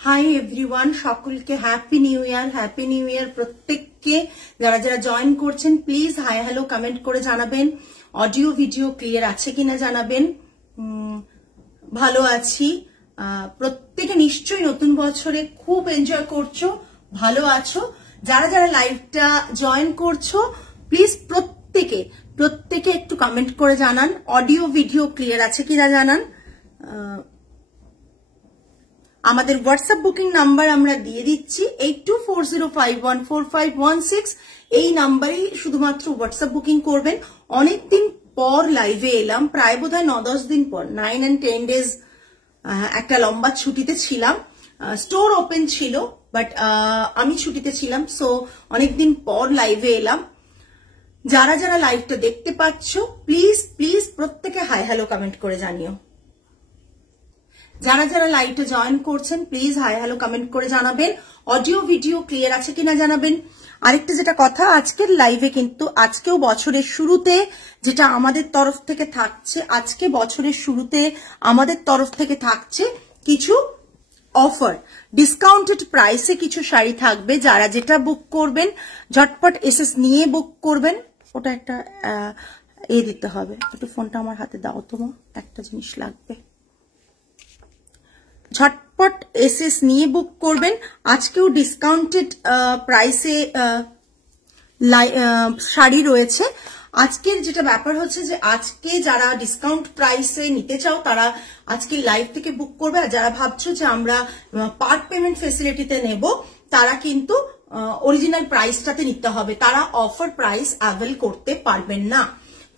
Hi everyone, সকলকে happy new year. প্রত্যেককে যারা যারা জয়েন করছেন প্লিজ হাই হ্যালো কমেন্ট করে জানাবেন। অডিও ভিডিও ক্লিয়ার আছে কিনা জানাবেন। ভালো আছি, প্রত্যেকে নিশ্চয়ই নতুন বছরে খুব এনজয় করছো, ভালো আছো। যারা যারা লাইভটা জয়েন করছো প্লিজ প্রত্যেকে একটু কমেন্ট করে জানান অডিও ভিডিও ক্লিয়ার আছে কিনা জানান। আমাদের হোয়াটসঅ্যাপ বুকিং নাম্বার আমরা দিয়ে দিচ্ছি 8240514516। এই নাম্বারেই শুধুমাত্র হোয়াটসঅ্যাপ বুকিং করবেন। অনেকদিন পর লাইভে এলাম, প্রায় বোধহয় 9-10 দিন পর, 9 and 10 days একটা লম্বা ছুটিতে ছিলাম। স্টোর ওপেন ছিল বাট আমি ছুটিতে ছিলাম, সো অনেকদিন পর লাইভে এলাম। যারা যারা লাইভটা দেখতে পাচ্ছ প্লিজ প্রত্যেকে হাই হ্যালো কমেন্ট করে জানিও। যারা যারা লাইভে জয়েন করছেন প্লিজ হাই হ্যালো কমেন্ট করে জানাবেন। অডিও ভিডিও ক্লিয়ার আছে কিনা জানাবেন। আরেকটা যেটা কথা, আজকের লাইভে কিন্তু আজকেও বছরের শুরুতে যেটা আমাদের তরফ থেকে থাকছে, আজকে বছরের শুরুতে আমাদের তরফ থেকে থাকছে কিছু অফার, ডিসকাউন্টেড প্রাইসে কিছু শাড়ি থাকবে। যারা যেটা বুক করবেন ঝটপট এসএস নিয়ে বুক করবেন। ওটা একটা দিতে হবে, একটু ফোনটা আমার হাতে দাও, তোমার একটা জিনিস লাগবে। ঝটপট এসএস নিয়ে বুক করবেন। আজকেও ডিসকাউন্টেড প্রাইসে শাড়ি রয়েছে। আজকের যেটা ব্যাপার হচ্ছে যে আজকে যারা ডিসকাউন্ট প্রাইসে নিতে চাও তারা আজকে লাইভ থেকে বুক করবে। আর যারা ভাবছো যে আমরা পার্ট পেমেন্ট ফেসিলিটিতে নেব তারা কিন্তু অরিজিনাল প্রাইসটাতে নিতে হবে, তারা অফার প্রাইস অ্যাভেল করতে পারবেন না।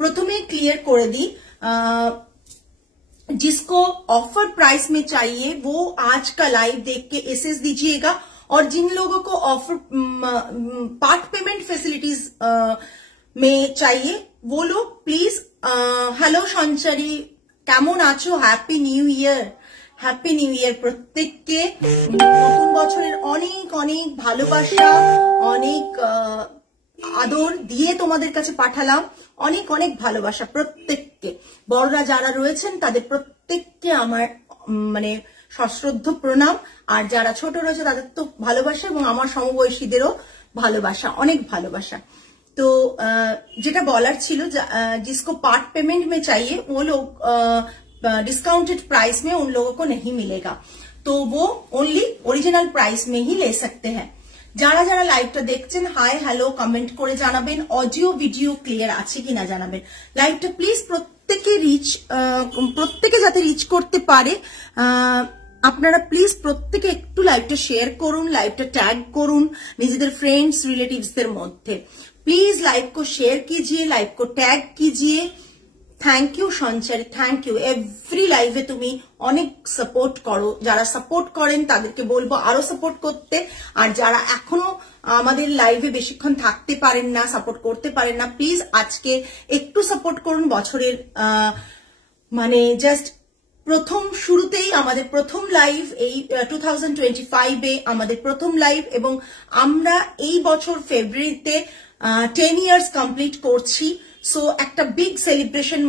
প্রথমেই ক্লিয়ার করে দিই, जिसको ऑफर प्राइस में चाहिए वो आज का लाइव देख के एसएस दीजिएगा। और जिन लोगों को ऑफर पार्ट पेमेंट फैसिलिटीज में चाहिए वो लोग प्लीज हेलो संचारी কেমন আছো, happy new year. Happy new year প্রত্যেককে। নতুন বছরের অনেক অনেক ভালোবাসা, অনেক আদর দিয়ে তোমাদের কাছে পাঠালাম। অনেক অনেক ভালোবাসা প্রত্যেককে। বড়রা যারা রয়েছেন তাদের প্রত্যেককে আমার মানে সশ্রদ্ধ প্রণাম। আর যারা ছোট রয়েছে তাদের তো ভালোবাসা, এবং আমার সমবয়সীদেরও ভালোবাসা, অনেক ভালোবাসা। তো যেটা বলার ছিল, जिसको पार्ट पेमेंट में चाहिए वो लोग डिस्काउंटेड प्राइस में उन लोगों को नहीं मिलेगा, तो वो ओनली ओरिजिनल प्राइस में ही ले सकते हैं। যারা যারা লাইভটা দেখছেন হাই হ্যালো কমেন্ট করে জানাবেন। অডিও ভিডিও ক্লিয়ার আছে কিনা জানাবেন। লাইভটা প্লিজ প্রত্যেকে যাতে রিচ করতে পারে আপনারা প্লিজ প্রত্যেকে একটু লাইভটা শেয়ার করুন, লাইভটা ট্যাগ করুন নিজেদের फ्रेंड्स रिलेटिव्सদের মধ্যে। प्लीज लाइव को शेयर कीजिए, लाइव को टैग कीजिए। Thank you Sanchari, thank you. Every লাইভে তুমি অনেক সাপোর্ট করো, যারা সাপোর্ট করেন তাদেরকে বলবো আরো সাপোর্ট করতে। আর যারা এখনো আমাদের লাইভে বেশিক্ষণ থাকতে পারেন না, সাপোর্ট করতে পারেন না, প্লিজ আজকে একটু সাপোর্ট করুন। বছরের মানে জাস্ট প্রথম শুরুতেই আমাদের প্রথম লাইভ, এই 2025-এ আমাদের প্রথম লাইভ, এবং আমরা এই বছর ফেব্রুয়ারিতে 10 ইয়ার্স কমপ্লিট করছি। সো একটা বিগ সেলিব্রেশন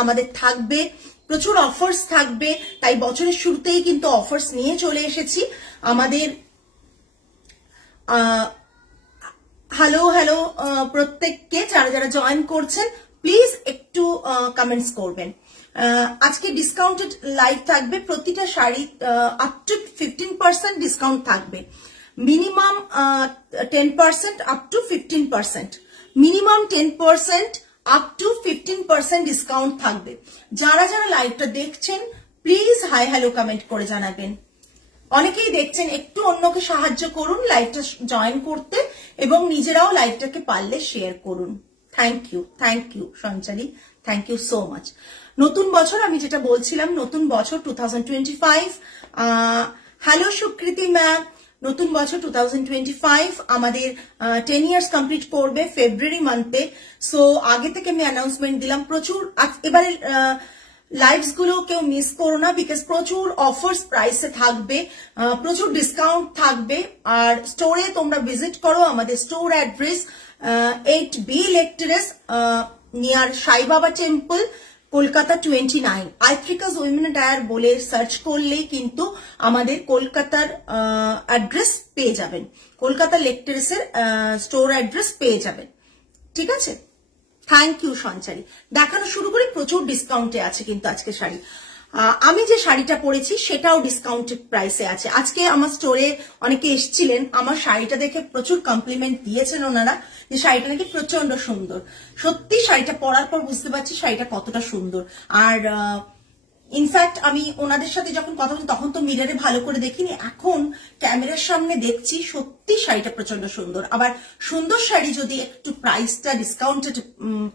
আমাদের থাকবে, প্রচুর অফার্স থাকবে। তাই বছরের শুরুতেই কিন্তু অফার্স নিয়ে চলে এসেছি আমাদের। হ্যালো হ্যালো প্রত্যেককে যারা যারা জয়েন করছেন প্লিজ একটু কমেন্টস করবেন। আজকে ডিসকাউন্টেড লাইভ থাকবে, প্রতিটা শাড়ি আপ টু 15% ডিসকাউন্ট থাকবে। Minimum 10% up to 15%, minimum 10% up to 15% discount থাকবে। যারা যারা লাইভটা দেখছেন প্লিজ হাই হ্যালো কমেন্ট করে জানাবেন। অনেকেই দেখছেন, একটু অন্যকে সাহায্য করুন লাইভটা জয়েন করতে, এবং নিজেরাও লাইভটাকে পারলে শেয়ার করুন। Thank you Sanchari, thank you so much. নতুন বছর আমি যেটা বলছিলাম, নতুন বছর 2025। হ্যালো সুকৃতি ম্যাম, নতুন বছর 2025 আমাদের 10 ইয়ার্স কমপ্লিট করবে ফেব্রুয়ারি মান্থে। সো আগে থেকে আমি অ্যানাউন্সমেন্ট দিলাম। প্রচুর এবারে লাইভস গুলো কেউ মিস করো না, বিকজ প্রচুর অফার্স প্রাইসে থাকবে, প্রচুর ডিসকাউন্ট থাকবে। আর স্টোরে তোমরা ভিজিট করো। আমাদের স্টোর অ্যাড্রেস 8B ইলেকট্রেস নিয়ার সাই বাবা টেম্পল, কলকাতা 29 আইথ্রিকাস উইমেন অ্যাটায়ার বলে সার্চ করলেই কিন্তু আমাদের কলকাতার অ্যাড্রেস পেয়ে যাবেন, কলকাতা লেক টেরেসের স্টোর অ্যাড্রেস পেয়ে যাবেন। ঠিক আছে, থ্যাংক ইউ সঞ্চারী। দেখানো শুরু করি, প্রচুর ডিসকাউন্টে আছে কিন্তু আজকে শাড়ি। আমি যে শাড়িটা পরেছি সেটাও ডিসকাউন্টেড প্রাইসে আছে। আজকে আমার স্টোরে অনেকে এসেছিলেন, আমার শাড়িটা দেখে প্রচুর কমপ্লিমেন্ট দিয়েছেন ওনারা যে শাড়িটা নাকি প্রচন্ড সুন্দর। সত্যি শাড়িটা পরার পর বুঝতে পারছি শাড়িটা কতটা সুন্দর। আর ইনফ্যাক্ট আমি ওনাদের সাথে যখন কথা বলি তখন তো মিররে ভালো করে দেখিনি, এখন ক্যামেরার সামনে দেখছি সত্যি শাড়িটা প্রচন্ড সুন্দর। আবার সুন্দর শাড়ি যদি একটু প্রাইসটা ডিসকাউন্টেড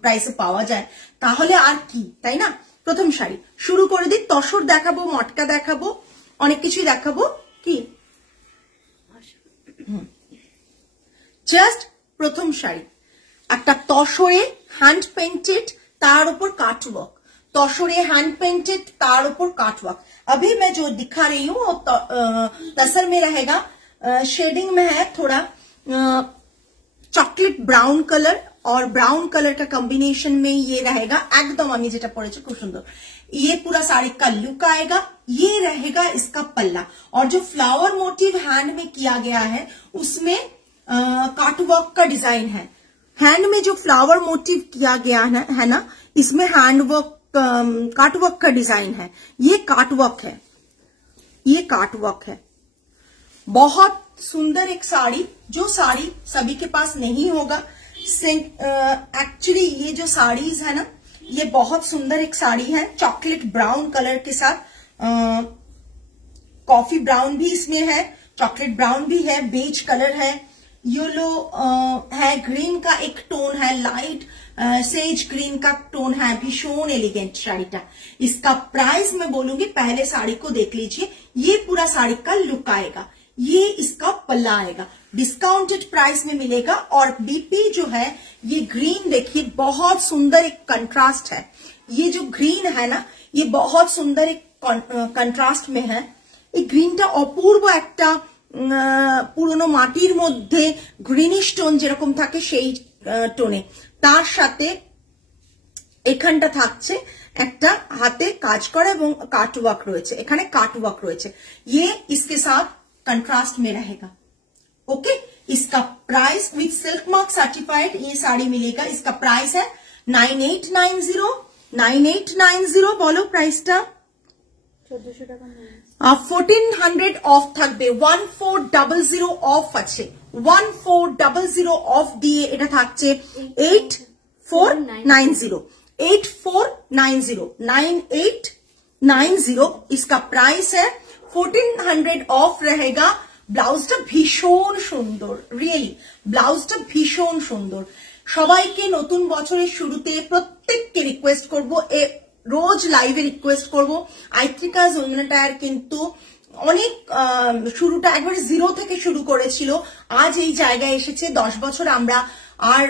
প্রাইসে পাওয়া যায় তাহলে আর কি, তাই না? প্রথম শাড়ি শুরু করে দিই, তসর দেখাবো, মটকা দেখাবো, অনেক কিছুই দেখাবো। কি জাস্ট প্রথম শাড়ি একটা তসরে হ্যান্ড পেন্টেড, তার উপর কাটওয়ার্ক, तौशरे हैंड पेंटेड, तार ऊपर काटवर्क। अभी मैं जो दिखा रही हूँ तसर में रहेगा, शेडिंग में है थोड़ा चॉकलेट ब्राउन कलर और ब्राउन कलर का कॉम्बिनेशन में ये रहेगा। एकदम अमी जेटा पड़े खूब सुंदर, ये पूरा साड़ी का लुक आएगा। ये रहेगा इसका पल्ला, और जो फ्लावर मोटिव हैंड में किया गया है उसमें काटवर्क का डिजाइन है। हैंड में जो फ्लावर मोटिव किया गया है ना, इसमें हैंडवर्क काटवर्क का डिजाइन है। ये काटवर्क है, ये काटवर्क है। बहुत सुंदर एक साड़ी, जो साड़ी सभी के पास नहीं होगा। एक्चुअली ये जो साड़ीज है ना, ये बहुत सुंदर एक साड़ी है, चॉकलेट ब्राउन कलर के साथ। कॉफी ब्राउन भी इसमें है, चॉकलेट ब्राउन भी है, बेज कलर है, येलो है, ग्रीन का एक टोन है, लाइट सेज ग्रीन का टोन है, भीषण एलिगेंट साड़ीटा। इसका प्राइस मैं बोलूंगी, पहले साड़ी को देख लीजिए। ये पूरा साड़ी का लुक आएगा, ये इसका पल्ला आएगा, डिस्काउंटेड प्राइस में मिलेगा। और बीपी जो है, ये ग्रीन देखिए बहुत सुंदर एक कंट्रास्ट है। ये जो ग्रीन है ना, ये बहुत सुंदर एक कंट्रास्ट में है। ये ग्रीनटा अपूर्व একটা পুরনো মাটির মধ্যে গ্রিনিশ টোন যেরকম থাকে সেই টোনে, তার সাথে এখানটা থাকছে একটা হাতে কাজ করা এবং কাটওয়ার্ক রয়েছে, এখানে কাটওয়ার্ক রয়েছে। ये इसके साथ कंट्रास्ट में रहेगा। ओके, इसका price with silk mark certified ये साड़ी मिलेगा। इसका प्राइस है 9890। 9890 बोलो प्राइसटा 1400 টাকা। 1400 অফ থাকবে, 1400 অফ আছে, 1400 অফ দিয়ে এটা থাকছে 8490। 8490 9890 इसका प्राइस है। 1400 অফ रहेगा। ব্লাউজটা ভীষণ সুন্দর, রিয়েলি ব্লাউজটা ভীষণ সুন্দর। সবাইকে নতুন বছরের শুরুতে প্রত্যেককে রিকোয়েস্ট করব, রোজ লাইভে রিকোয়েস্ট করব, আইথ্রিকাস উইমেন অ্যাটায়ার কিন্তু অনেক শুরুটা একবারে জিরো থেকে শুরু করেছিল, আজ এই জায়গায় এসেছে। 10 বছর আমরা, আর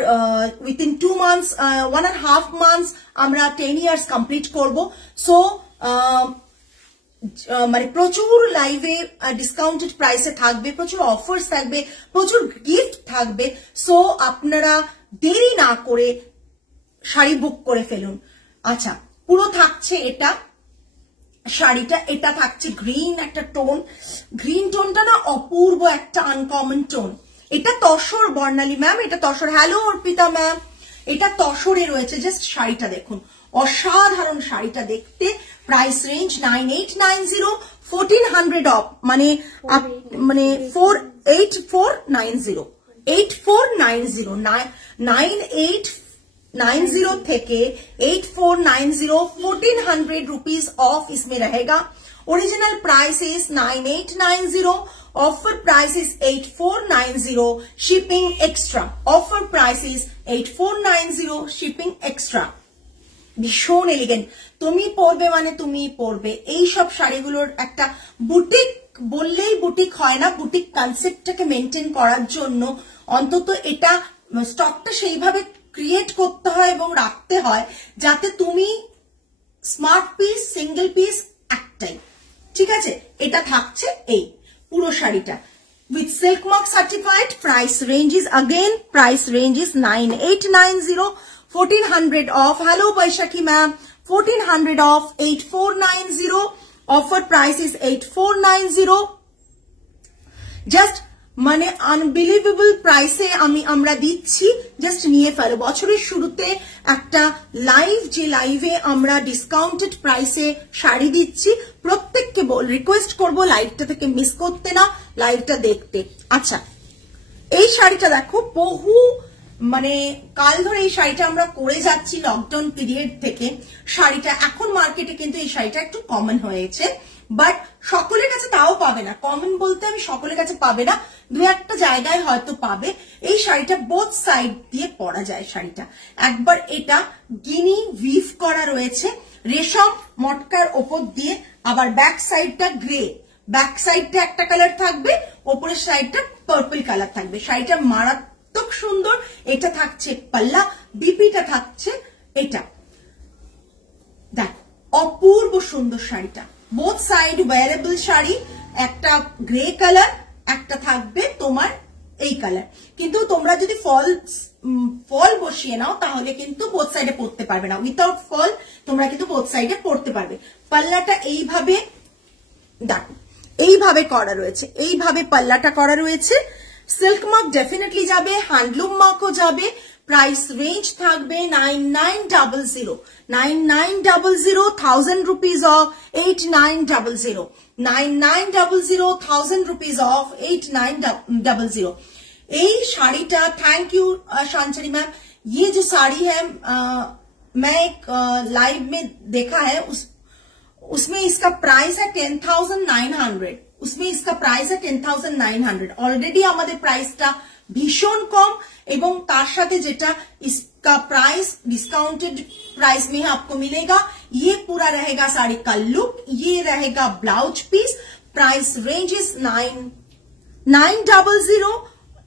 উইথিন 2 মান্থস 1.5 মান্থস আমরা 10 ইয়ার্স কমপ্লিট করব। সো মানে প্রচুর লাইভে ডিসকাউন্টেড প্রাইসে থাকবে, প্রচুর অফার্স থাকবে, প্রচুর গিফট থাকবে। সো আপনারা দেরি না করে শাড়ি বুক করে ফেলুন। আচ্ছা, পুরো থাকছে এটা শাড়িটা, এটা থাকছে গ্রিন একটা টোন। গ্রিন টোনটা না অপূর্ব একটা আনকমন টোন। এটা তসর বর্ণালী ম্যাম, এটা তসর। হ্যালো অর্পিতা ম্যাম, এটা তসরে রয়েছে। জাস্ট শাড়িটা দেখুন, অসাধারণ শাড়িটা দেখতে। প্রাইস রেঞ্জ 9890, 1400 অফ, মানে 8490, 9890 থেকে 8490, 1400 रुपीज ऑफ इसमें रहेगा। Original price is 9890, offer price is 8490, shipping extra. Offer price is 8490, shipping extra. ভীষণ এলিগেন্ট। তুমি পরবে মানে তুমি পরবে। এই সব শাড়িগুলোর একটা বুটিক বললেই বুটিক হয় না, বুটিক কনসেপ্টটাকে মেনটেন করার জন্য অন্তত এটা স্টকটা সেইভাবে ক্রিয়েট করতে হয় এবং রাখতে হয় যাতে তুমি স্মার্ট পিস, সিঙ্গেল পিস একটাই। ঠিক আছে, এটা থাকছে এই পুরো শাড়িটা with silk mark certified. Price range is again, price range is 9890, 1400 off. Hello Baishakhi ma'am, 1400 off 8490. Offer price is 8490. Just মানে আনবিলিভেবল প্রাইসে আমরা দিচ্ছি, জাস্ট নিয়ে ফেলো। বছরের শুরুতে একটা লাইভ, যে লাইভে আমরা ডিসকাউন্টেড প্রাইসে শাড়ি দিচ্ছি, প্রত্যেককে রিকোয়েস্ট করব লাইভটা থেকে মিস করতে না, লাইভটা দেখতে। আচ্ছা, এই শাড়িটা দেখো, বহু মানে কাল ধরে এই শাড়িটা আমরা করে যাচ্ছি লকডাউন পিরিয়ড থেকে। শাড়িটা এখন মার্কেটে কিন্তু এই শাড়িটা একটু কমন হয়েছে, বাট সকলের কাছে তাও পাবে না। কমন বলতে আমি সকলের কাছে পাবে না, দু একটা জায়গায় হয়তো পাবে। এই শাড়িটা বোথ সাইড দিয়ে পরা যায়। শাড়িটা একবার এটা গিনি উইভ করা রয়েছে রেশম মটকার ওপর দিয়ে, আবার ব্যাক সাইডটা গ্রে, ব্যাক সাইডটা একটা কালার থাকবে, ওপরের সাইডটা পার্পল কালার থাকবে। শাড়িটা মারাত্মক সুন্দর। এটা থাকছে পাল্লা, বিপিটা থাকছে এটা। দেখ, অপূর্ব সুন্দর শাড়িটা, বোথ সাইড ওয়ারেবল শাড়ি। একটা গ্রে কালার, একটা থাকবে তোমার এই কালার। কিন্তু তোমরা যদি ফল বসিয়ে নাও তাহলে কিন্তু বোথ সাইডে পরতে পারবে না। উইথাউট ফল তোমরা কিন্তু বোথ সাইডে পরতে পারবে। পাল্লাটা এইভাবে দেখো, এইভাবে করা রয়েছে, এইভাবে পাল্লাটা করা রয়েছে। সিল্ক মার্ক ডেফিনেটলি যাবে, হ্যান্ডলুম মার্কও যাবে। প্রাইস রেঞ্জ থাকবে 9900, 9900, 1000 rupees off 8900, 9900, 1000 rupees off 8900। এই শাড়িটা, থ্যাংক ইউ शांचरी मैम, ये जो साड़ी है मैं एक लाइव में देखा है, उसमें इसका प्राइस है 10,900, उसमें इसका प्राइस है 10,900। ऑलरेडी हमारे प्राइसটা भीषण कम, एवं तार साथे जेटा इसका प्राइस डिस्काउंटेड प्राइस में आपको मिलेगा। ये पूरा रहेगा साड़ी का लुक, ये रहेगा blouse piece. Price range is 900,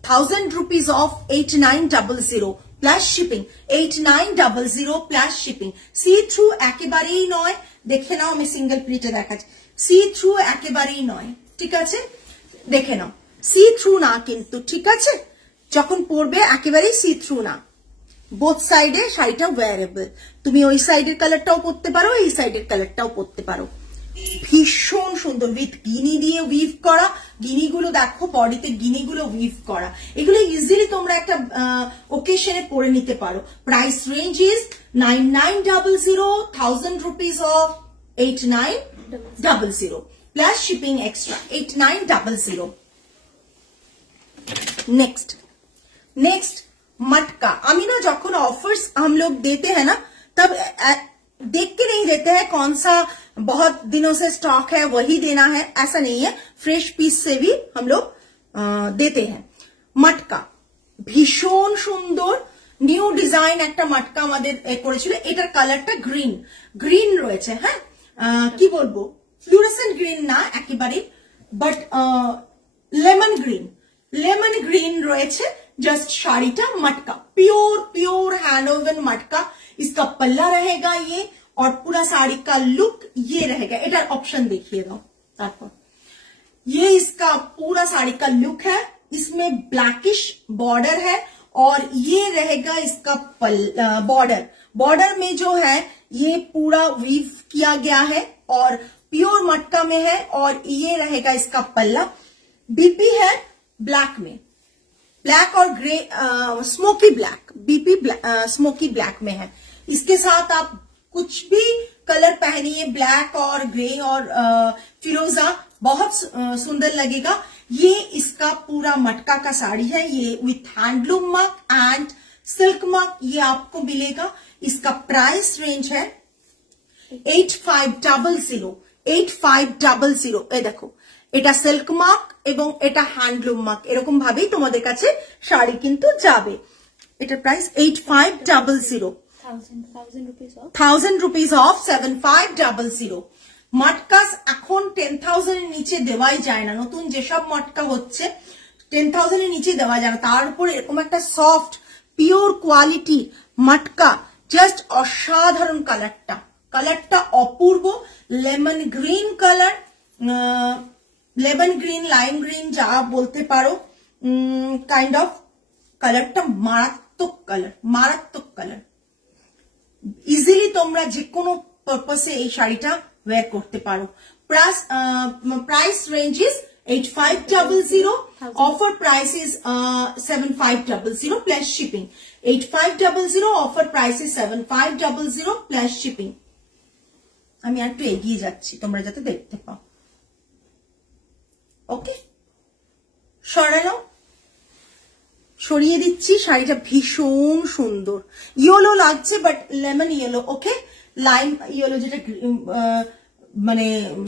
1000 rupees off 8900 plus shipping, 8900 plus shipping. See through एकेबारेई नय, देखे नाओ आमि सिंगल प्रिंटे देखाচ্ছি, सी थ्रू एकेबारेई नय, ठीक আছে, দেখে নাও, सी थ्रू ना किन्तु, ठीक আছে, যখন পরবে একেবারেই সি থ্রু না। বোথ সাইডে শাড়িটা ওয়্যারেবল, তুমি ওই সাইডের কালারটাও পরতে পারো, এই সাইডের কালারটাও পরতে পারো। ভীষণ সুন্দর, উইথ গিনি দিয়ে উইভ করা। গিনিগুলো দেখো, বডিতে গিনিগুলো উইভ করা। এগুলো ইজিলি তোমরা একটা ওকেশনে পরে নিতে পারো। Price range is 9900, 1000 rupees of 8900 plus shipping extra 8900। Next मटका। अमी ना जखन ऑफर्स हम लोग देते हैं ना, तब देख के नहीं देते हैं कौन सा बहुत दिनों से स्टॉक है वही देना है, ऐसा नहीं है। फ्रेश पीस से भी हम लोग देते हैं। मटका भीषण सुंदर, নিউ ডিজাইন একটা মটকা আমাদের করেছিল। এটার কালারটা গ্রিন, গ্রিন রয়েছে। হ্যাঁ, কি বলবো, ফ্লুরেসেন্ট গ্রিন না একেবারে, but lemon green, lemon green রয়েছে। जस्ट শাড়িটা मटका, प्योर हैंडवोवन मटका। इसका पल्ला रहेगा ये, और पूरा साड़ी का लुक ये रहेगा। इधर ऑप्शन देखिए दो, ये इसका पूरा साड़ी का लुक है। इसमें ब्लैकिश बॉर्डर है, और ये रहेगा इसका बॉर्डर में जो है ये पूरा वीव किया गया है, और प्योर मटका में है। और ये रहेगा इसका पल्ला। बीपी है ब्लैक में, ब्लैक और grey, smoky black, BP smoky black में है। इसके साथ आप कुछ भी कलर पहनिए, ब्लैक और ग्रे और फिरोजा, बहुत सुंदर लगेगा। ये इसका पूरा मटका का साड़ी है, ये with handloom mark and silk mark ये आपको मिलेगा। इसका प्राइस रेंज है 8500, 8500। ए देखो, এটা সিল্ক মার্ক এবং এটা হ্যান্ডলুম মার্ক, এরকম ভাবেই তোমাদের কাছে শাড়ি কিন্তু যাবে। এটার প্রাইস 8500, 1000 rupees off 7500। মটকাস এখন 10,000 এর নিচে দেওয়াই যায় না। নতুন যেসব মটকা হচ্ছে 10,000 এর নিচে দেওয়া যায় না। তার উপর এরকম একটা সফট পিওর কোয়ালিটি মটকা, জাস্ট অসাধারণ। কালারটা অপূর্ব, lemon green colour, lemon green, lime green जा बोलते पारो, काइंड ऑफ कलरটা মারাত্মক কালার। ইজিলি তোমরা যে কোনো পারপাসে এই শাড়িটা ওয়্যার করতে পারো। Price range is 8500, offer price is 7500 plus shipping। 8500, offer price is 7500 plus shipping। আমি একটু এগিয়ে যাচ্ছি তোমরা যাতে দেখতে পাও। ওকে, সরালো, সরিয়ে দিচ্ছি। শাড়িটা ভীষণ সুন্দর, ইয়েলো লাগছে but lemon yellow. Okay, lime yellow যেটা মানে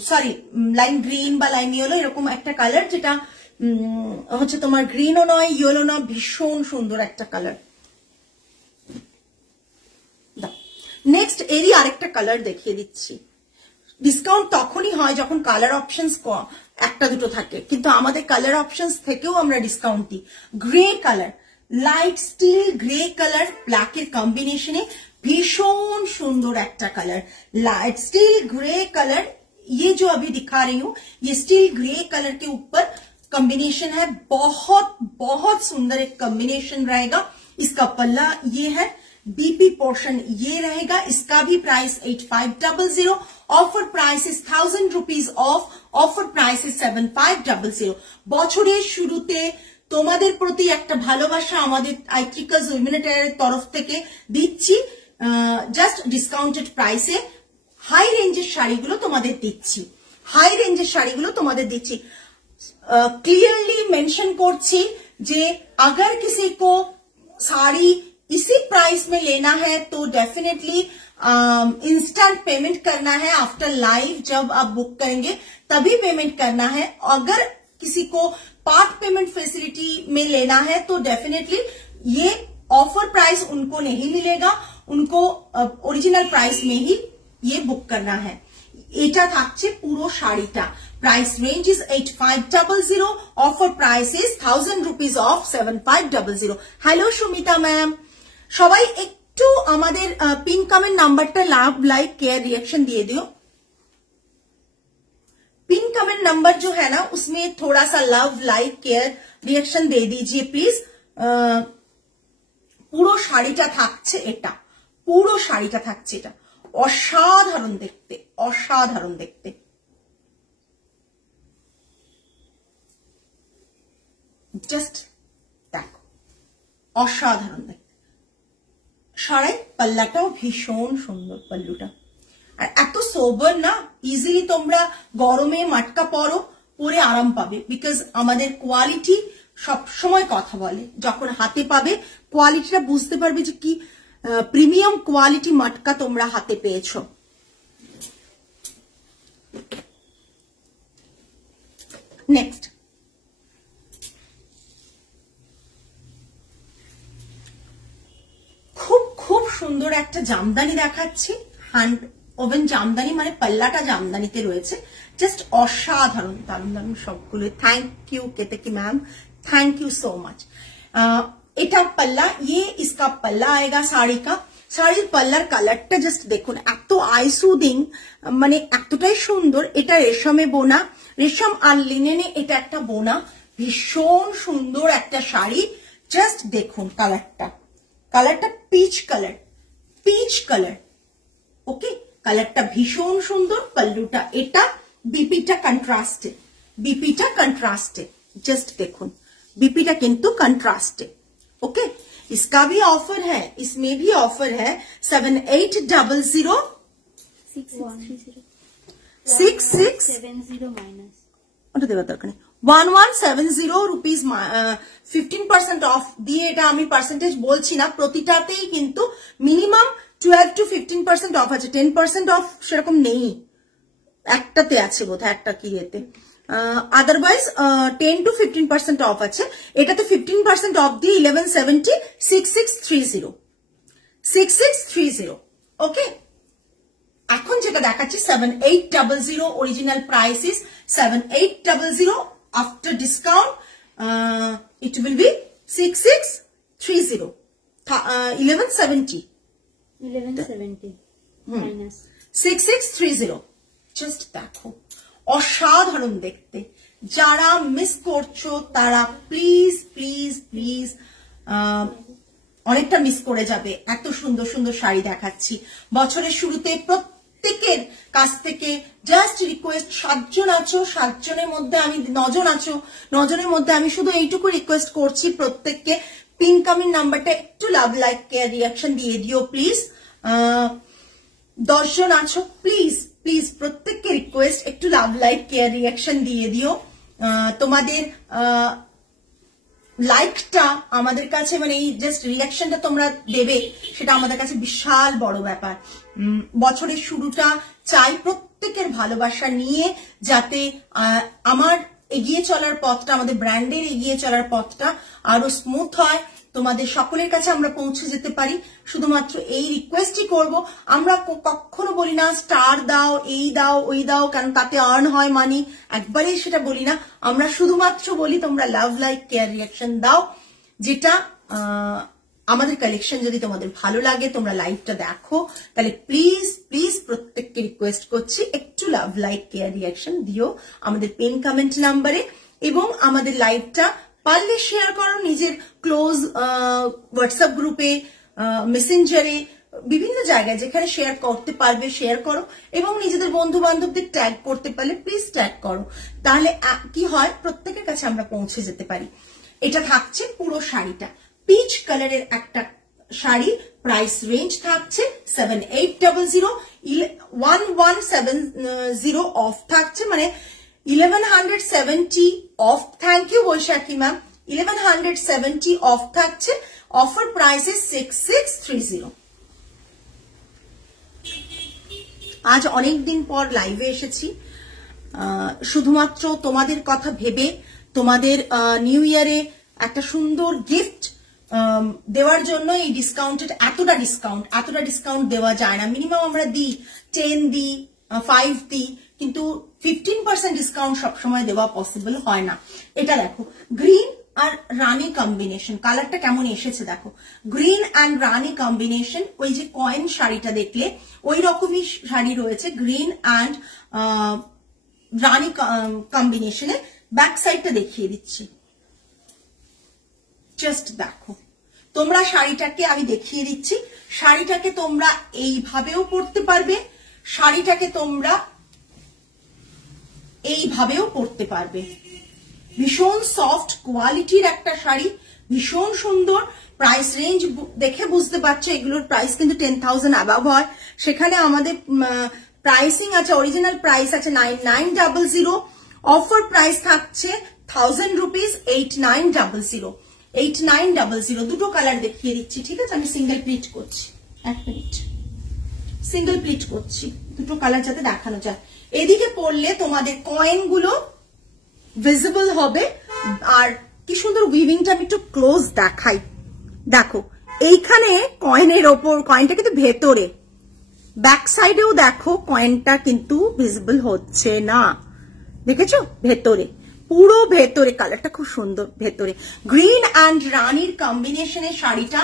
সরি লাইম গ্রিন বা লাইম ইয়েলো এরকম একটা কালার, যেটা হচ্ছে তোমার গ্রিনও নয় ইয়েলো নয়, ভীষণ সুন্দর একটা কালার। নেক্সট এরই আরেকটা কালার দেখিয়ে দিচ্ছি। ডিসকাউন্ট তখনই হয় যখন কালার অপশনস একটা দুটো থাকে, কিন্তু আমাদের কালার অপশনস থেকেও আমরা ডিসকাউন্ট দিই। Grey colour, light still grey colour ব্ল্যাকের কম্বিনেশনে भीषण सुंदर একটা colour, light steel grey colour. ये जो अभी दिखा रही हूँ ये स्टील ग्रे कलर के ऊपर कॉम्बिनेशन है, बहुत बहुत सुंदर एक कॉम्बिनेशन रहेगा। इसका पल्ला ये है, बीपी पोर्शन ये रहेगा। इसका भी price 8500, offer price is 1000 rupees of, offer price is 7500। বছরের শুরুতে তোমাদের প্রতি একটা ভালোবাসা আমাদের আইট্রিকাস উইমেনের তরফ থেকে দিচ্ছি। জাস্ট ডিসকাউন্টেড প্রাইসে হাই রেঞ্জের শাড়িগুলো তোমাদের দিচ্ছি, হাই রেঞ্জের শাড়িগুলো তোমাদের দিচ্ছি। क्लियरली मेंशन করছি যে अगर किसी को साड़ी इसी प्राइस में लेना है तो डेफिनेटली इंस्टेंट पेमेंट करना है। आफ्टर लाइव जब आप बुक करेंगे तभी पेमेंट करना है। अगर किसी को पार्ट पेमेंट फैसिलिटी में लेना है तो डेफिनेटली ये ऑफर प्राइस उनको नहीं मिलेगा, उनको ओरिजिनल प्राइस में ही ये बुक करना है। এটা থাকছে পুরো শাড়িটা। Price range is 8500, offer price is 1000 rupees of 7500। Hello Sumita ma'am, সবাই একটু আমাদের পিন কমেন্ট নাম্বারটা লাভ লাইক केयर रिएक्शन दिए दियो। पिन कमेंट नंबर जो है ना उसमें थोड़ा सा लव लाइक केयर रिएक्शन दे दीजिए प्लीज। পুরো শাড়িটা থাকছে এটা, পুরো শাড়িটা থাকছে এটা। অসাধারণ দেখতে, অসাধারণ দেখতে। জাস্ট দেখো, অসাধারণ দেখতে। শাড়ির পাল্লাটাও ভীষণ সুন্দর, পাল্লুটা। আর এত সোবার না, ইজিলি তোমরা গরমে মাটকা পরে আরাম পাবে। বিকজ আমাদের কোয়ালিটি সব সময় কথা বলে, যখন হাতে পাবে কোয়ালিটিটা বুঝতে পারবে যে কি প্রিমিয়াম কোয়ালিটি মাটকা তোমরা হাতে পেয়েছো। নেক্সট খুব খুব সুন্দর একটা জামদানি দেখাচ্ছি, হ্যান্ড ওভেন জামদানি, মানে পাল্লাটা জামদানিতে রয়েছে। জাস্ট অসাধারণ, দারুণ দারুণ সবগুলো। Thank you Ketaki ma'am, thank you so much. এটা পাল্লা, ये इसका पल्ला आएगा साड़ी का। শাড়ির পাল্লার কালারটা জাস্ট দেখুন, এত আইসুদিং, মানে এতটাই সুন্দর। এটা রেশমে বোনা, রেশম আর লিনেনে এটা একটা বোনা, ভীষণ সুন্দর একটা শাড়ি। জাস্ট দেখুন কালারটা, কালারটা পিচ কালার, পিচ কালার। ওকে, কালারটা ভীষণ সুন্দর। পাল্লুটা এটা, বিপিটা কন্ট্রাস্টে, বিপিটা কন্ট্রাস্টে। জাস্ট দেখুন बीपीटा किंतु कंट्रास्ट है। ओके, इसका भी ऑफर है, इसमें भी ऑफर है 7800 6670 माइनस ওটা দেওয়ার দরকার নেই, 1170 রুপিস 15% অফ দিয়ে। এটা আমি পার্সেন্টেজ বলছি না, প্রতিটাতেই কিন্তু মিনিমাম 12 to 15% অফ আছে। 10% অফ সেরকম নেই, একটাতে আছে বোধহয়, একটা কি এতে। अदरवाइज 10 to 15% ऑफ আছে। এটাতে 15% অফ দিয়ে 1170 6630 6630। ওকে, এখন যেটা দেখাচ্ছি 7800, original price is 7800। After discount it will be 6630, 1170 minus 6630। Just দেখো, অসাধারণ দেখতে। যারা মিস করছো তারা প্লিজ প্লিজ প্লিজ, অনেকটা মিস করে যাবে। এত সুন্দর সুন্দর শাড়ি দেখাচ্ছি বছরের শুরুতে। প্রত্যেকের কাছ থেকে জাস্ট রিকোয়েস্ট, 7 জন আছো, 7 জনের মধ্যে আমি 9 জন আছো, 9 জনের মধ্যে আমি শুধু এইটুকু রিকোয়েস্ট করছি, প্রত্যেককে পিন কমেন্ট নাম্বারটা একটু লাভ লাইক কেয়ার রিয়াকশন দিয়ে দিও প্লিজ। 10 জন আছো, প্লিজ প্লিজ প্রত্যেককে রিকোয়েস্ট একটু লাভ লাইক কেয়ার রিয়াকশন দিয়ে দিও। তোমাদের লাইকটা আমাদের কাছে, মানে এই জাস্ট রিয়াকশনটা তোমরা দেবে, সেটা আমাদের কাছে বিশাল বড় ব্যাপার। বছরের শুরুটা চাই প্রত্যেকের ভালোবাসা নিয়ে, যাতে আমার এগিয়ে চলার পথটা, আমাদের ব্র্যান্ডের এগিয়ে চলার পথটা আরো স্মুথ হয়, তোমাদের সকলের কাছে আমরা পৌঁছে যেতে পারি। শুধুমাত্র এই রিকোয়েস্টই করব। আমরা কখনো বলি না স্টার দাও, এই দাও, ওই দাও, কারণ তাতে আর্ন হয় মানি, একবারেই সেটা বলি না। আমরা শুধুমাত্র বলি তোমরা লাভ লাইক কেয়ার রিয়াকশন দাও, যেটা আমাদের কালেকশন যদি তোমাদের ভালো লাগে, তোমরা লাইভটা দেখো, তাহলে প্লিজ প্লিজ প্রত্যেককে রিকোয়েস্ট করছি একটু লাভ লাইক কেয়ার রিয়াকশন দিও আমাদের পিন কমেন্ট নাম্বারে, এবং আমাদের লাইভটা পারলে শেয়ার করো নিজের ক্লোজ হোয়াটসঅ্যাপ গ্রুপে, মেসেঞ্জারে, বিভিন্ন জায়গায় যেখানে শেয়ার করতে পারবে শেয়ার করো, এবং নিজেদের বন্ধু বান্ধবদের ট্যাগ করতে পারলে প্লিজ ট্যাগ করো। তাহলে কি হয়, প্রত্যেকের কাছে আমরা পৌঁছে যেতে পারি। এটা থাকছে পুরো শাড়িটা, পিচ কালারের একটা শাড়ি, প্রাইস রেঞ্জ থাকছে 7800, 1170 অফ থাকছে, মানে 1170 off. Thank you Baishakhi ma'am. 1170 off থাকছে, অফার প্রাইস 6630। আজ অনেকদিন পর লাইভে এসেছি, শুধুমাত্র তোমাদের কথা ভেবে, তোমাদের নিউ ইয়ারে একটা সুন্দর গিফট দেওয়ার জন্য। এই ডিসকাউন্টেড এতটা ডিসকাউন্ট দেওয়া যায় না। মিনিমাম আমরা দিই 10 দিই, 5 দিই, কিন্তু 15% ডিসকাউন্ট সবসময় দেওয়া পসিবল হয় না। এটা দেখো, গ্রিন আর রানী কম্বিনেশন, কালারটা কেমন এসেছে দেখো, গ্রিন অ্যান্ড রানী কম্বিনেশন। ওই যে কয়েন শাড়িটা দেখলে ওই রকমই শাড়ি রয়েছে, গ্রিন অ্যান্ড রানী কম্বিনেশনে। ব্যাক সাইডটা দেখিয়ে দিচ্ছি, জাস্ট দেখো। তোমরা শাড়িটাকে আমি দেখিয়ে দিচ্ছি, শাড়িটাকে তোমরা এইভাবেও পরতে পারবে, শাড়িটাকে তোমরা এইভাবেও পরতে পারবে। ভীষণ সফট কোয়ালিটির একটা শাড়ি, ভীষণ সুন্দর। প্রাইস রেঞ্জ দেখে বুঝতে পারছো এগুলোর প্রাইস কিন্তু 10,000 অ্যাবাভ হয়। সেখানে আমাদের প্রাইসিং আছে, অরিজিনাল প্রাইস আছে 9900, অফার প্রাইস থাকছে 1000 রুপিস 8900। 8900 দুটো কালার দেখিয়ে দিচ্ছি, ঠিক আছে? আমি সিঙ্গেল প্লিট করছি, 1 মিনিট, সিঙ্গেল প্লিট করছি, দুটো কালার যাতে দেখানো যায়। এদিকে পড়লে তোমাদের কয়েন গুলো ভিজিবল হবে, আর কি সুন্দর উইভিংটা আমি একটু ক্লোজ দেখাই। দেখো এইখানে কয়েনের ওপর, কয়েনটা কিন্তু ভেতরে, ব্যাক সাইডেও দেখো কয়েনটা কিন্তু ভিজিবল হচ্ছে না, দেখেছো? ভেতরে, পুরো ভেতরে, কালারটা খুব সুন্দর ভেতরে। গ্রিন অ্যান্ড রানীর কম্বিনেশনের শাড়িটা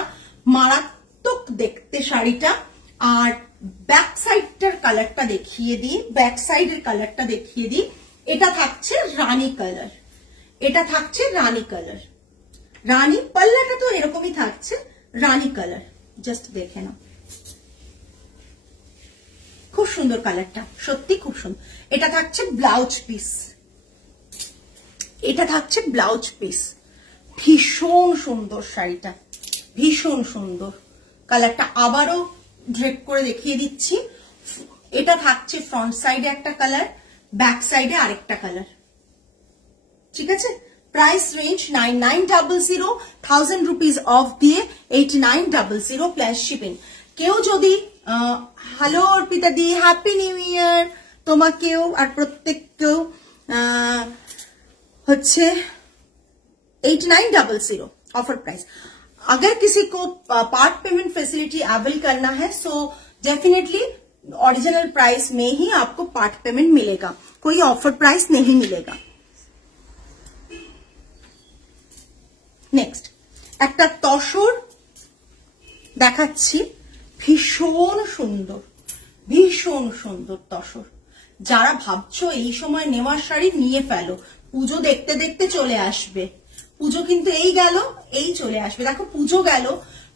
মারাত্মক দেখতে শাড়িটা। আর ব্যাক সাইডটার কালারটা দেখিয়ে দিই, ব্যাক সাইডের কালারটা দেখিয়ে দিই। এটা থাকছে রানী কালার, এটা থাকছে রানী কালার, রানী পাল্লাটা তো এরকমই থাকছে, রানী কালার। জাস্ট দেখে নাও, খুব সুন্দর কালারটা, সত্যি খুব সুন্দর। এটা থাকছে ব্লাউজ পিস, এটা থাকছে ব্লাউজ পিস। ভীষণ সুন্দর শাড়িটা, ভীষণ সুন্দর কালারটা। আবারও ড্রেপ করে দেখিয়ে দিচ্ছি। এটা থাকছে ফ্রন্ট সাইডে একটা কালার, ব্যাক সাইডে আরেকটা কালার, ঠিক আছে? প্রাইস রেঞ্জ 9900, 1000 রুপিস অফ দিয়ে 8900 প্লাস শিপিং। কেউ যদি হ্যালো অর্পিতা দি, হ্যাপি নিউ ইয়ার তোমাকেও আর প্রত্যেককেও। হচ্ছে 8900 ऑफर प्राइस। अगर किसी को पार्ट पेमेंट फैसिलिटी अवेल करना है, सो डेफिनेटली ओरिजिनल प्राइस में ही आपको पार्ट पेमेंट मिलेगा, कोई ऑफर प्राइस नहीं मिलेगा। नेक्स्ट একটা তসর দেখাচ্ছি, ভীষণ সুন্দর, ভীষণ সুন্দর তসর। যারা ভাবছো এই সময় নেওয়ার শাড়ি নিয়ে ফেলো, পুজো দেখতে দেখতে চলে আসবে। পুজো কিন্তু এই গেল, এই চলে আসবে। দেখো পুজো গেল,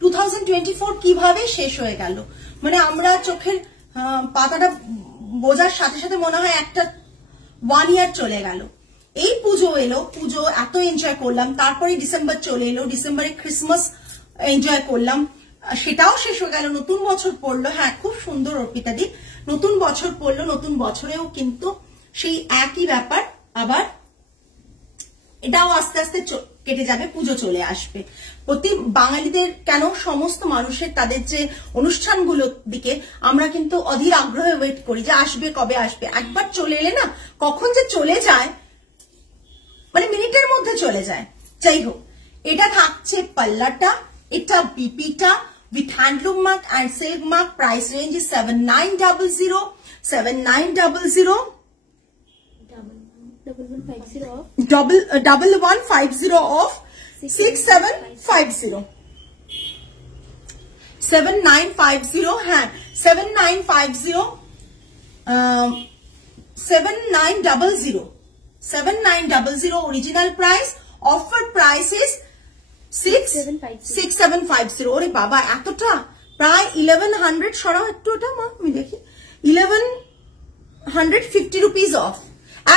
2024 কিভাবে শেষ হয়ে গেল, মানে আমরা চোখের পাতাটা বোঝার সাথে সাথে মনে হয় একটা 1 ইয়ার চলে গেল। এই পুজো এলো, পুজো এত এনজয় করলাম, তারপরে ডিসেম্বর চলে এলো, ডিসেম্বরে ক্রিসমাস এনজয় করলাম, সেটাও শেষ হয়ে গেল, নতুন বছর পড়লো। হ্যাঁ, খুব সুন্দর অর্পিতা দি, নতুন বছর পড়লো, নতুন বছরেও কিন্তু সেই একই ব্যাপার, আবার এটাও আস্তে আস্তে কেটে যাবে, পুজো চলে আসবে। প্রতি বাঙালিদের কেন সমস্ত মানুষের তাদের যে অনুষ্ঠানগুলোর দিকে আমরা কিন্তু অধীর আগ্রহে ওয়েট করি যে আসবে, কবে আসবে। একবার চলে এলে না কখন যে চলে যায়, মানে মিনিটের মধ্যে চলে যায়। যাই হোক, এটা থাকছে পাল্লাটা, এটা বিপিটা with handloom mark and silk mark. Price range is 7900, 7900. 1150 off. 1150 off 6750. 7950. হ্যাঁ 7950, 7900, 7900 original price. Offer price is 6750. ওরে বাবা, এতটা, প্রায় 1100 সরাও একটু, ওটা মা আমি দেখি, 1150 রুপিস অফ।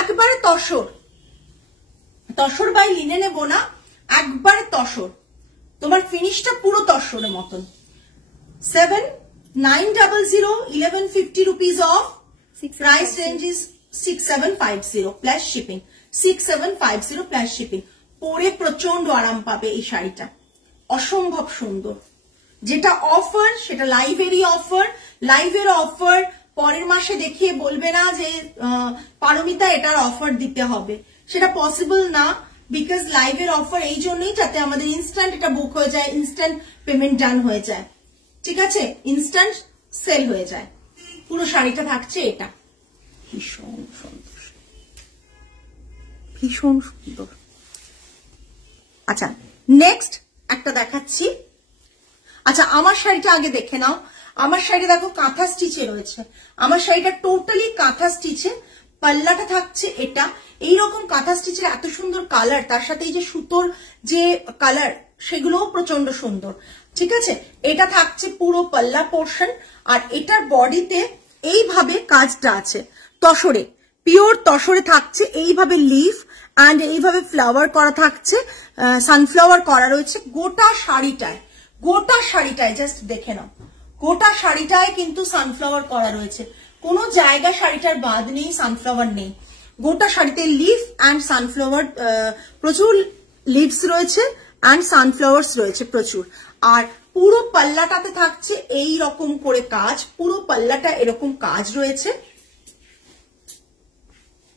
একবারে তসর, তসর বাই লিনে নেবো না, একবারে তসর, তোমার ফিনিশটা পুরো তসরের মতন। 7900, 1150 rupees of. Price range is 6750 plus shipping, 6750 plus shipping. পরে প্রচন্ড আরাম পাবে এই শাড়িটা, অসম্ভব সুন্দর। যেটা অফার সেটা লাইভেরই অফার, লাইভের অফার পরের মাসে দেখিয়ে বলবে না যে পারমিতা এটার অফার দিতে হবে, সেটা পসিবল না। বিকজ লাইভের অফার এই জন্যই যাতে আমাদের ইনস্ট্যান্ট এটা বুক হয়ে যায়, ইনস্ট্যান্ট পেমেন্ট ডান হয়ে যায়, ঠিক আছে, ইনস্ট্যান্ট সেল হয়ে যায়। পুরো শাড়িটা থাকছে এটা, ভীষণ সুন্দর, ভীষণ সুন্দর। আচ্ছা, নেক্সট একটা দেখাচ্ছি। আচ্ছা, আমার শাড়িটা আগে দেখে নাও। আমার শাড়িটা দেখো কাঁথা স্টিচে রয়েছে, আমার শাড়িটা টোটালি কাঁথা স্টিচে। পাল্লাটা থাকছে এটা, এইরকম কাঁথা স্টিচের এত সুন্দর কালার, তার সাথে এই যে সুতোর যে কালার সেগুলোও প্রচন্ড সুন্দর, ঠিক আছে। এটা থাকছে পুরো পাল্লা পোর্শন, আর এটার বডিতে এইভাবে কাজটা আছে তসরে, পিওর তসরে থাকছে, এইভাবে লিফ অ্যান্ড এইভাবে ফ্লাওয়ার করা থাকছে, সানফ্লাওয়ার করা রয়েছে গোটা শাড়িটায়, গোটা শাড়িটায় জাস্ট দেখে নাও, গোটা শাড়িটায় কিন্তু সানফ্লাওয়ার করা রয়েছে, কোনো জায়গা শাড়িটার বাদ নেই, সানফ্লাওয়ার নেই। গোটা শাড়িতে লিফ অ্যান্ড সানফ্লাওয়ার, প্রচুর লিভস রয়েছে অ্যান্ড সানফ্লাওয়ার্স রয়েছে প্রচুর। আর পুরো পাল্লাটাতে থাকছে এই রকম করে কাজ, পুরো পাল্লাটা এরকম কাজ রয়েছে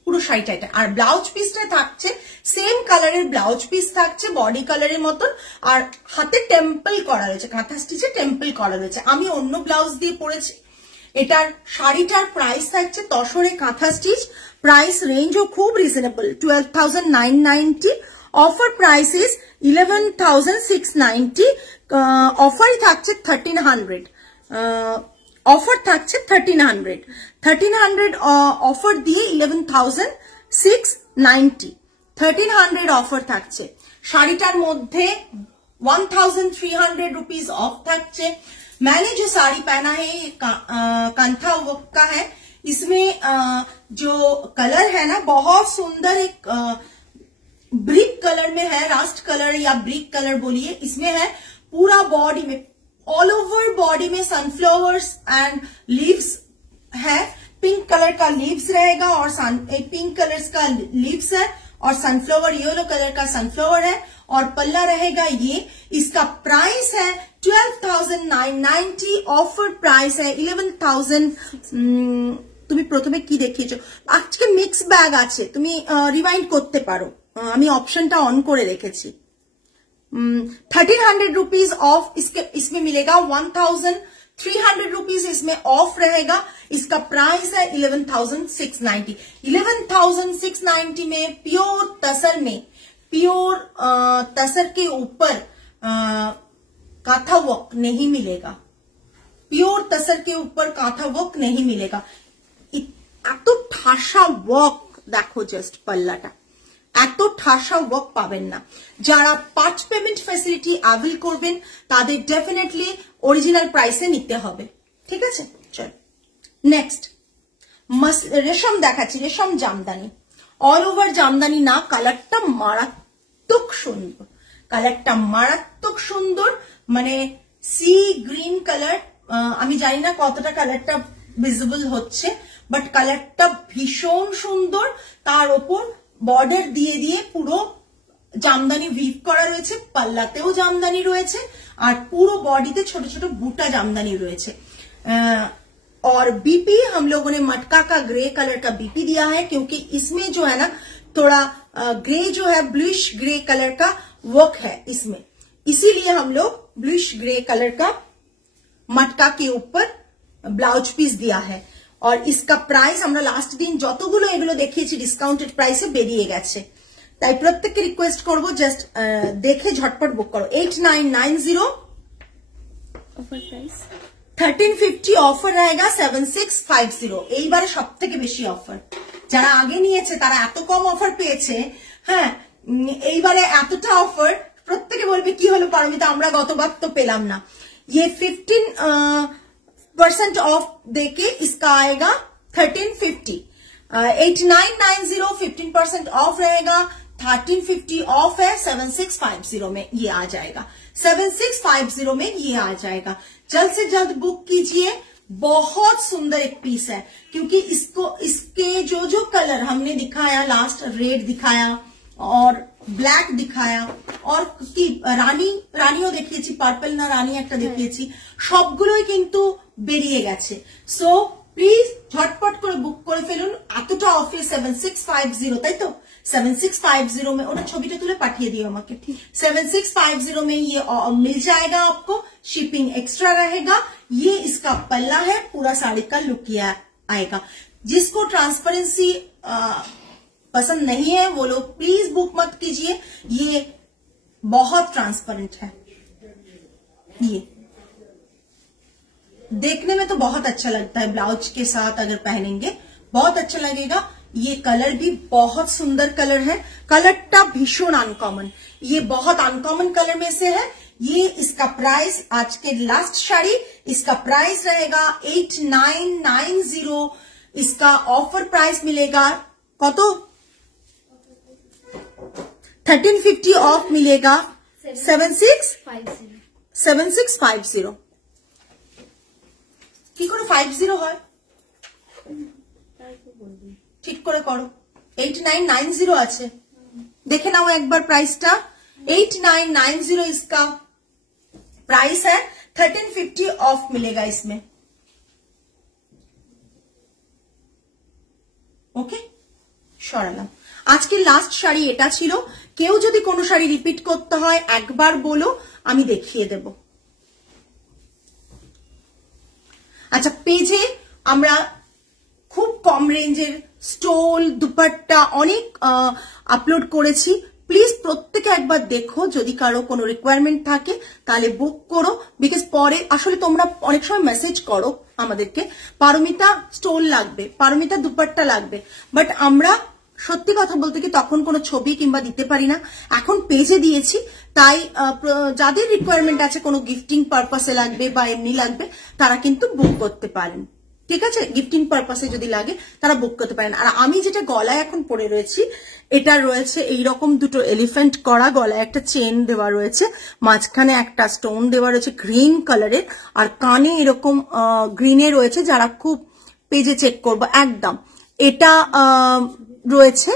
পুরো শাড়িটা এটা। আর ব্লাউজ পিসটা থাকছে সেম কালারের ব্লাউজ পিস থাকছে, বডি কালারের মতন, আর হাতে টেম্পল করা রয়েছে, কাঁথা স্টিচে টেম্পল করা রয়েছে। আমি অন্য ব্লাউজ দিয়ে পরেছি। এটার শাড়িটার প্রাইস থাকছে তসরে কাঁথা স্টিচ, প্রাইস রেঞ্জও খুব রিজনেবল, 12,990। Offer price is 11,690। অফারই থাকছে 1300, অফার থাকছে 1300, 1300 অফার দিয়ে 11,690, 1300 অফার থাকছে। শাড়িটার মধ্যে 1,300 रुपीज ऑफ থাকছে। मैंने जो साड़ी पहना है ये कांथा वर्क का है, इसमें जो कलर है ना बहुत सुंदर, एक ब्रिक कलर में है, रास्ट कलर या ब्रिक कलर बोलिए, इसमें है पूरा बॉडी में, ऑल ओवर बॉडी में सनफ्लावर्स एंड लीव्स है, पिंक कलर का लीव्स रहेगा और पिंक कलर का लीव्स है, और सनफ्लावर येलो कलर का सनफ्लावर है, और पल्ला रहेगा ये। इसका प्राइस है 12,990, ऑफर प्राइस है 11,000। তুমি প্রথমে কি দেখিয়েছো, আজকে মিক্স ব্যাগ আছে, তুমি রিমাইন্ড করতে পারো, আমি অপশনটা অন করে রেখেছি। 1300 रुपीज ऑफ इसमें मिलेगा, 1,300 रुपीज इसमें ऑफ रहेगा। इसका प्राइस है 11,690। 11,690 में प्योर तसर में, प्योर तसर के ऊपर कांथा वर्क नहीं मिलेगा, प्योर तसर के ऊपर कांथा वर्क नहीं मिलेगा। এত ঠাসা ওয়ার্ক দেখো, জাস্ট পাল্লাটা এত ঠাসা ওয়ার্ক পাবেন না। যারা পার্ট পেমেন্ট ফ্যাসিলিটি অ্যাভেল করবেন তাদের ডেফিনেটলি অরিজিনাল প্রাইসে নিতে হবে, ঠিক আছে। চল নেক্সট রেশম দেখাচ্ছি, রেশম জামদানি, অল ওভার জামদানি না, কালারটা মারাত্মক সুন্দর, কালারটা মারাত্মক সুন্দর, মানে সি গ্রিন কালার। আমি জানি না কতটা কালারটা ভিজিবল হচ্ছে, বাট কালারটা ভীষণ সুন্দর। তার ওপর বর্ডার দিয়ে দিয়ে পুরো জামদানি ভিভ করা রয়েছে, পাল্লাতেও জামদানি রয়েছে, আর পুরো बॉडी छोटे छोटे बूटा जामदानी रहे। और बीपी हम लोगों ने मटका का ग्रे कलर का बीपी दिया है, क्योंकि इसमें जो है ना थोड़ा ग्रे जो है ब्लूइश ग्रे कलर का वर्क है इसमें, इसीलिए हम लोग ब्लूइश ग्रे कलर का मटका के ऊपर ब्लाउज पीस दिया है। और इसका प्राइस আমরা লাস্ট দিন যতগুলো এগুলো দেখিয়েছি ডিসকাউন্টেড প্রাইসে বেরিয়ে গেছে, তাই প্রত্যেককে রিকোয়েস্ট করব জাস্ট দেখে ঝটপট বুক করো। 8990 ऑफर प्राइस 1350 অফার रहेगा 7650। এইবারে সবথেকে বেশি অফার, যারা আগে নিয়েছে তারা এত কম অফার পেয়েছে। হ্যাঁ, এইবারে এতটা অফার, প্রত্যেকে বলবে কি হলো পারমিতা আমরা গতবার তো পেলাম না। ये 15% ऑफ देके इसका आएगा 1350। 8990 15% ऑफ रहेगा, 1350 ऑफ है, 7650 में ये आ जाएगा, 7650 में ये आ जाएगा। जल्द से जल्द बुक कीजिए, बहुत सुंदर एक पीस है, क्योंकि इसको इसके जो जो कलर हमने दिखाया, लास्ट रेड दिखाया और ब्लैक दिखाया और की রানীও দেখিয়েছি, পার্পল না রানী একটা দেখিয়েছি, সবগুলোই কিন্তু বেরিয়ে গেছে। সো প্লিজ ঝটপট করে বুক করে ফেলুন, এতটা অফে 7650, তাই তো 7650 में, उन्हें ছবিটা তুলে পাঠিয়ে দিও আমাকে। 7650 में ये मिल जाएगा आपको, शिपिंग एक्स्ट्रा रहेगा। ये इसका पल्ला है, पूरा साड़ी का लुक आएगा। जिसको ट्रांसपेरेंसी पसंद नहीं है वो लोग प्लीज बुक मत कीजिए, ये बहुत ट्रांसपेरेंट है। ये देखने में तो बहुत अच्छा लगता है, ब्लाउज के साथ अगर पहनेंगे बहुत अच्छा लगेगा। ये कलर भी बहुत सुंदर कलर है, कलरटा भीषण अनकॉमन, ये बहुत अनकॉमन कलर में से है। ये इसका प्राइस, आज के लास्ट साड़ी, इसका प्राइस रहेगा 8990। इसका ऑफर प्राइस मिलेगा कत 1350 ऑफ मिलेगा 7650। কি করে 50 হয় ঠিক করে করো। 8990 আছে, देखे नाओ एक बार प्राइस टा 8990 इसका प्राइस है, 1350 ऑफ मिलेगा इसमें। ओके সরালাম। আজকে লাস্ট শাড়ি এটা ছিল, কেউ যদি কোনো শাড়ি রিপিট করতে হয় একবার বলো, আমি দেখিয়ে দেব। আচ্ছা, পেজে আমরা খুব কম রেঞ্জের স্টোল দুপাট্টা অনেক আপলোড করেছি, প্লিজ প্রত্যেকে একবার দেখো, যদি কারো কোনো রিকোয়ারমেন্ট থাকে তাহলে বুক করো। বিকজ পরে আসলে তোমরা অনেক সময় মেসেজ করো আমাদেরকে পারমিতা স্টোল লাগবে, পারমিতা দুপাট্টা লাগবে, বাট আমরা সত্যি কথা বলতে কি তখন কোনো ছবি কিংবা দিতে পারি না, এখন পেজে দিয়েছি। তাই যাদের রিকোয়ারমেন্ট আছে কোনো গিফটিং পারপাসে লাগবে বা এমনি লাগবে তারা কিন্তু বুক করতে পারেন, ঠিক আছে? গিফটিং পারপাসে যদি লাগে তারা বুক করতে পারেন। আর আমি যেটা গলায় এখন পরে রয়েছি, এটা রয়েছে এইরকম দুটো এলিফ্যান্ট করা, গলায় একটা চেন দেওয়া রয়েছে, মাঝখানে একটা স্টোন দেওয়া রয়েছে গ্রিন কালারের, আর কানে এরকম গ্রিনে রয়েছে, যারা খুব পেজে চেক করবো একদম। এটা রয়েছে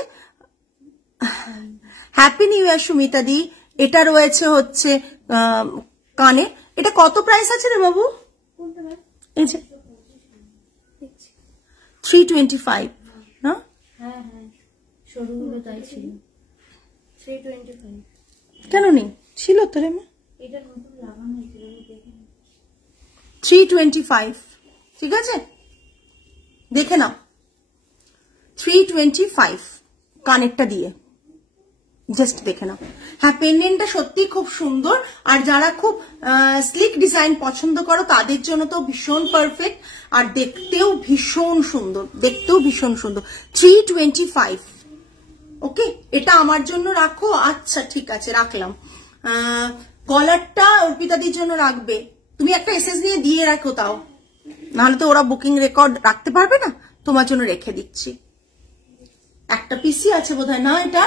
হ্যাপি নিউ ইয়ার সুমিতা দি, এটা রয়েছে হচ্ছে কানে। এটা কত প্রাইস আছে রে বাবু? এই যে 325 না? হ্যাঁ হ্যাঁ, সরুগুলো তাই ছিল 325। কেন নেই? ছিল তো রে মা, এটা নতুন লাগানো হয়েছিল, 325, ঠিক আছে দেখে নাও। 325 কানেরটা দিয়ে জাস্ট দেখে নাও। হ্যাঁ, পেন্ডেন্টটা সত্যি খুব সুন্দর, আর যারা খুব স্লিক ডিজাইন পছন্দ করো তাদের জন্য তো ভীষণ পারফেক্ট, আর দেখতেও ভীষণ সুন্দর, দেখতেও ভীষণ সুন্দর। 325, ওকে, এটা আমার জন্য রাখো। আচ্ছা ঠিক আছে, রাখলাম। কলারটা অর্পিতাদির জন্য রাখবে, তুমি একটা এসএস নিয়ে দিয়ে রাখো তাও, নাহলে তো ওরা বুকিং রেকর্ড রাখতে পারবে না, তোমার জন্য রেখে দিচ্ছি। একটা পিসি আছে বোধহয় না, এটা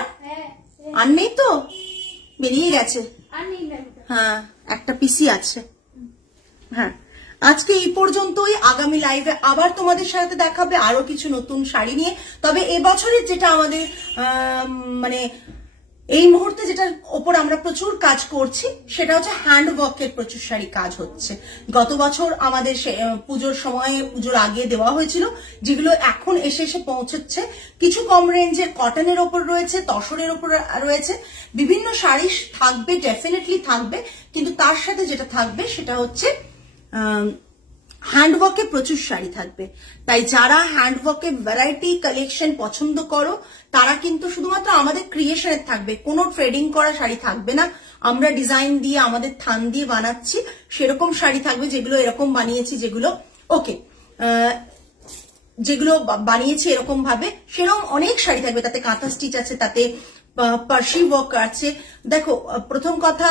আর নেই তো, বেরিয়ে গেছে। হ্যাঁ, একটা পিসি আছে। হ্যাঁ, আজকে এই পর্যন্তই। আগামী লাইভে আবার তোমাদের সাথে দেখাবে আরো কিছু নতুন শাড়ি নিয়ে। তবে এবছরের যেটা আমাদের মানে এই মুহূর্তে যেটার ওপর আমরা প্রচুর কাজ করছি সেটা হচ্ছে হ্যান্ড ওয়ার্কের প্রচুর শাড়ি কাজ হচ্ছে। গত বছর আমাদের পুজোর সময়ে, পুজোর আগে দেওয়া হয়েছিল, যেগুলো এখন এসে পৌঁছচ্ছে। কিছু কম রেঞ্জের কটনের ওপর রয়েছে, তসরের ওপর রয়েছে, বিভিন্ন শাড়ি থাকবে, ডেফিনেটলি থাকবে। কিন্তু তার সাথে যেটা থাকবে সেটা হচ্ছে হ্যান্ডওয়ার্কে প্রচুর শাড়ি থাকবে। তাই যারা হ্যান্ডওয়ার্কে ভ্যারাইটি কালেকশন পছন্দ করো তারা কিন্তু শুধুমাত্র আমাদের ক্রিয়েশনের থাকবে, কোনো ট্রেডিং করা শাড়ি থাকবে না। আমরা ডিজাইন দিয়ে আমাদের থান দিয়ে বানাচ্ছি সেরকম শাড়ি থাকবে, যেগুলো এরকম বানিয়েছি, যেগুলো ওকে যেগুলো বানিয়েছি এরকম ভাবে, সেরকম অনেক শাড়ি থাকবে। তাতে কাঁথা স্টিচ আছে, তাতে পার্সি ওয়ার্ক আছে। দেখো, প্রথম কথা,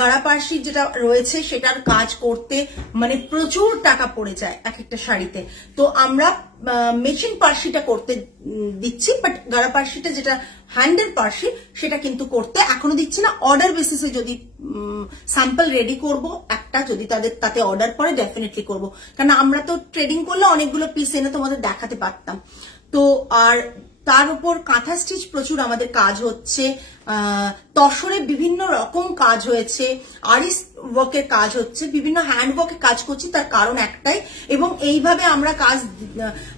গাড়া পার্সি যেটা রয়েছে সেটার কাজ করতে মানে প্রচুর টাকা পড়ে যায় এক একটা শাড়িতে। তো আমরা মেশিন পার্সিটা করতে দিচ্ছি, বাট গাড়া পার্সিটা যেটা হ্যান্ডের পার্সি সেটা কিন্তু করতে এখনো দিচ্ছি না। অর্ডার বেসিসে যদি স্যাম্পল রেডি করব একটা, যদি তাতে অর্ডার পরে ডেফিনেটলি করব, কারণ আমরা তো ট্রেডিং করলে অনেকগুলো পিস এনে তোমাদের দেখাতে পারতাম। তো আর তার উপর কাঁথা স্টিচ প্রচুর আমাদের কাজ হচ্ছে, তসরে বিভিন্ন রকম কাজ হয়েছে, আরিস ওয়ার্কের কাজ হচ্ছে, বিভিন্ন হ্যান্ড ওয়ার্কের কাজ করছি। তার কারণ একটাই, এবং এইভাবে আমরা কাজ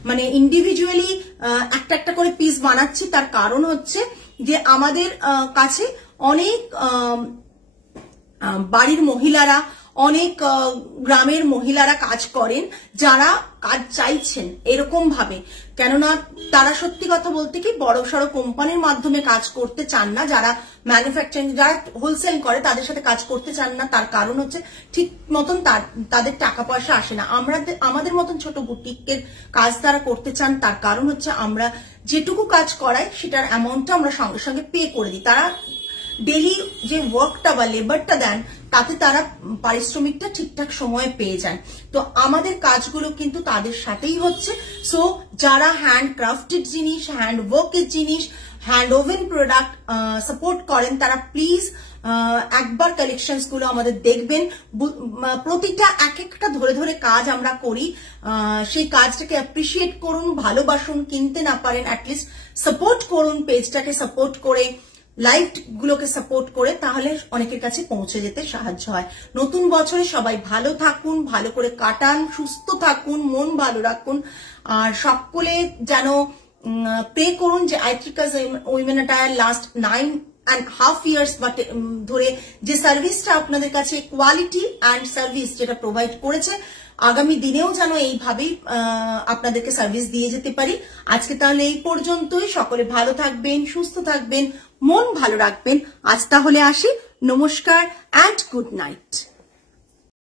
মানে ইন্ডিভিজুয়ালি একটা একটা করে পিস বানাচ্ছি। তার কারণ হচ্ছে যে আমাদের কাছে অনেক বাড়ির মহিলারা, অনেক গ্রামের মহিলারা কাজ করেন, যারা কাজ চাইছেন এরকম ভাবে। কেননা তারা সত্যি কথা বলতে কি বড় সড়ো কোম্পানির মাধ্যমে কাজ করতে চান না, যারা ম্যানুফ্যাকচারিং, যারা হোলসেল করে তাদের সাথে কাজ করতে চান না। তার কারণ হচ্ছে ঠিক মতন তাদের টাকা পয়সা আসে না। আমাদের মতন ছোট বুটিকের কাজ তারা করতে চান। তার কারণ হচ্ছে আমরা যেটুকু কাজ করাই সেটার অ্যামাউন্টটা আমরা সঙ্গে সঙ্গে পে করে দিই। তারা ডেলি যে ওয়ার্কটা বা লেবারটা দেন তাতে তারা পারিশ্রমিকটা ঠিকঠাক সময়ে পেয়ে যান। তো আমাদের কাজগুলো কিন্তু তাদের সাথেই হচ্ছে। সো যারা হ্যান্ড ক্রাফটেড জিনিস, হ্যান্ড ওয়ার্কের জিনিস, হ্যান্ড ওভেন প্রোডাক্ট সাপোর্ট করেন, তারা প্লিজ একবার কালেকশনস গুলো আমাদের দেখবেন। প্রতিটা এক একটা ধরে ধরে কাজ আমরা করি, সেই কাজটাকে অ্যাপ্রিসিয়েট করুন, ভালোবাসুন। কিনতে না পারেন অ্যাটলিস্ট সাপোর্ট করুন, পেজটাকে সাপোর্ট করে, লাইভ গুলোকে সাপোর্ট করে, তাহলে অনেকের কাছে পৌঁছে যেতে সাহায্য হয়। নতুন বছরে সবাই ভালো থাকুন, ভালো করে কাটান, সুস্থ থাকুন, মন ভালো রাখুন। আর সকলে যেন প্রে করুন যে আইত্রিকাস উইমেন অ্যাটায়ার লাস্ট 9.5 years ধরে যে সার্ভিসটা আপনাদের কাছে, কোয়ালিটি অ্যান্ড সার্ভিস যেটা প্রোভাইড করেছে, আগামী দিনেও যেন এইভাবেই আপনাদেরকে সার্ভিস দিয়ে যেতে পারি। আজকে তাহলে এই পর্যন্তই। সকলে ভালো থাকবেন, সুস্থ থাকবেন, মন ভালো রাখবেন। আজ তাহলে আসি। নমস্কার অ্যান্ড গুড নাইট।